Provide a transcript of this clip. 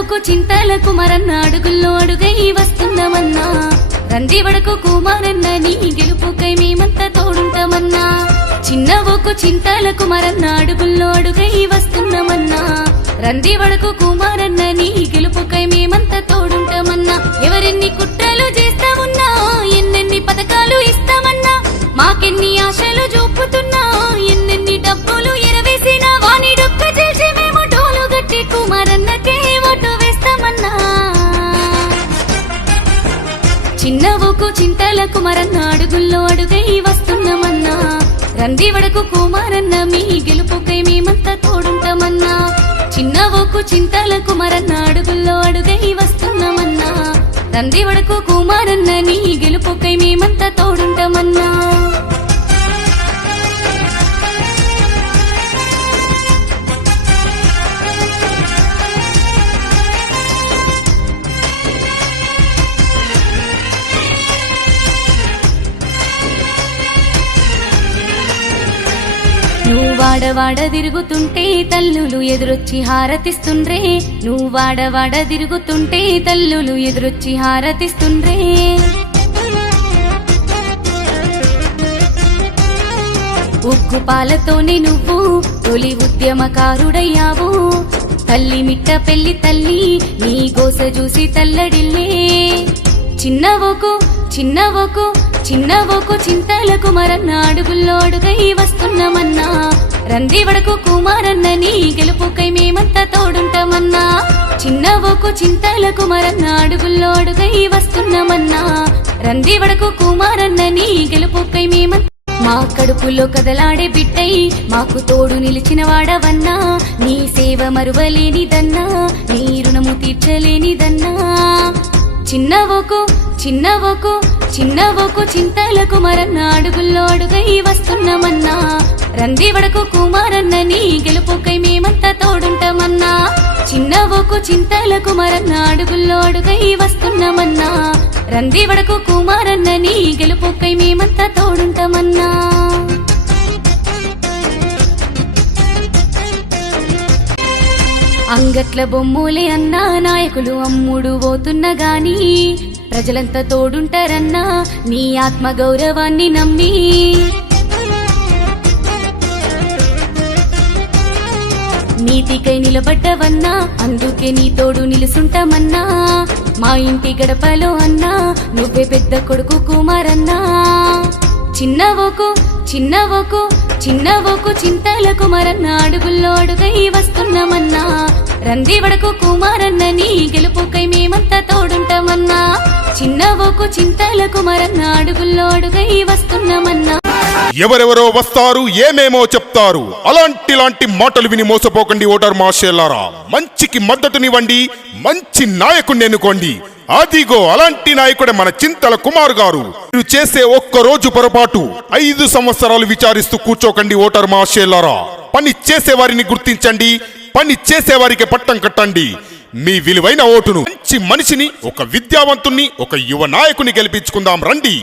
చిన్నవోకు చింతల కుమారన్న అడుగుల్లో అడుగై వస్తున్నామన్నా రందివడకు కుమారన్న నీ గెలుపుకై మేమంతా తోడుంటామన్నా చిన్నవోకు చింతల కుమారన్న అడుగుల్లో అడుగై వస్తున్నామన్నా రందివడకు కుమారన్న నీ గెలుపుకై మేమంతా తోడుంటామన్నా ఎవరెన్ని కుట్రలు చేస్తామున్నా ఎన్నెన్ని పథకాలు ఇస్తామన్నా మాకెన్ని ఆశలు చూపుతున్నా ఎన్నెన్ని డబ్బులు ఎరవేసినా వాని డొక్క చేసి మేము డోలు గట్టి కుమారన్నకే ఓటు వేస్తామన్నా చిన్నవోకు చింతల కుమారన్న అడుగుల్లో అడుగై వస్తున్నామన్నా రందివడకు కుమారన్న మీ గెలుపుకై మేమంతా తోడుంటామన్నా చిన్నవోకు చింతల కుమారన్న అడుగుల్లో అడుగై వస్తున్నామన్నా రందివడకు కుమారన్న నీ గెలుపుకై మేమంతా తోడుంటామన్నా నువ్వు వాడవాడ తిరుగుతుంటే తల్లులు ఎదురొచ్చి హారతిస్తుండ్రే నువ్వు వాడవాడ తిరుగుతుంటే తల్లులు ఎదురొచ్చి హారతిస్తుండ్రే ఉగ్గు పాలతోనే నువ్వు తొలి ఉద్యమకారుడయ్యావు తల్లి మిట్ట పెళ్లి తల్లి నీ గోస చూసి తల్లడిల్లే చిన్నవోకు చిన్నవోకు చిన్నవోకు చింతల కుమారన్న అడుగుల్లో అడుగై వస్తున్నామన్నా రందివడకు కుమారన్న నీ గెలుపుకై మేమంతా తోడుంటామన్నా చిన్నవోకు చింతల కుమారన్న అడుగుల్లో అడుగై వస్తున్నామన్నా రందివడకు కుమారన్న నీ గెలుపుకై మేమంతా మా కడుపులో కదలాడే బిడ్డై మాకు తోడు నిలిచిన వాడవన్నా నీ సేవ మరువలేనిదన్నా నీ రుణము తీర్చలేనిదన్నా చిన్నవోకు చిన్నవోకు చిన్నవోకు చింతల కుమారన్న అడుగుల్లో అడుగై వస్తున్నామన్నా రందివడకు కుమారన్న నీ గెలుపుకై మేమంతా తోడుంటామన్నా చిన్నవోకు చింతల కుమారన్న అడుగుల్లో అడుగై వస్తున్నామన్నా రందివడకు కుమారన్న నీ గెలుపుకై మేమంతా తోడుంటామన్నా అంగట్ల బొమ్ములే అన్నా నాయకులు అమ్ముడు పోతున్నా గాని ప్రజలంతా తోడుంటారన్నా నీ ఆత్మ గౌరవాన్ని నమ్మి నీతికై నిలబడ్డవన్నా అందుకే నీ తోడు నిలుసుంటామన్నా మా ఇంటి గడపలో అన్నా నువ్వే పెద్ద కొడుకు కుమారన్నా చిన్నవోకు చిన్నవోకు చిన్నవోకు చింతల కుమారన్న అడుగుల్లో అడుగై వస్తున్నామన్నా రందివడకు కుమారన్న నీ గెలుపుకై మేమంతా తోడుంటామన్నా చిన్నవోకు చింతల కుమారన్న అడుగుల్లో అడుగై వస్తున్నామన్నా ఎవరెవరో వస్తారు ఏమేమో చెప్తారు అలాంటి మాటలు విని మోసపోకండి ఓటర్ మహాశయులారా మంచికి మద్దతునివ్వండి మంచి నాయకుడిని ఎన్నుకోండి అదిగో అలాంటి నాయకుడే మన చింతల కుమార్ గారు మీరు చేసే ఒక్క రోజు పొరపాటు 5 సంవత్సరాలు విచారిస్తూ కూర్చోకండి ఓటర్ మహాశయులారా పని చేసేవారిని గుర్తించండి పని చేసేవారికి పట్టం కట్టండి మీ విలువైన ఓటును మంచి మనిషిని ఒక విద్యావంతుణ్ణి ఒక యువ నాయకుని గెలిపించుకుందాం రండి।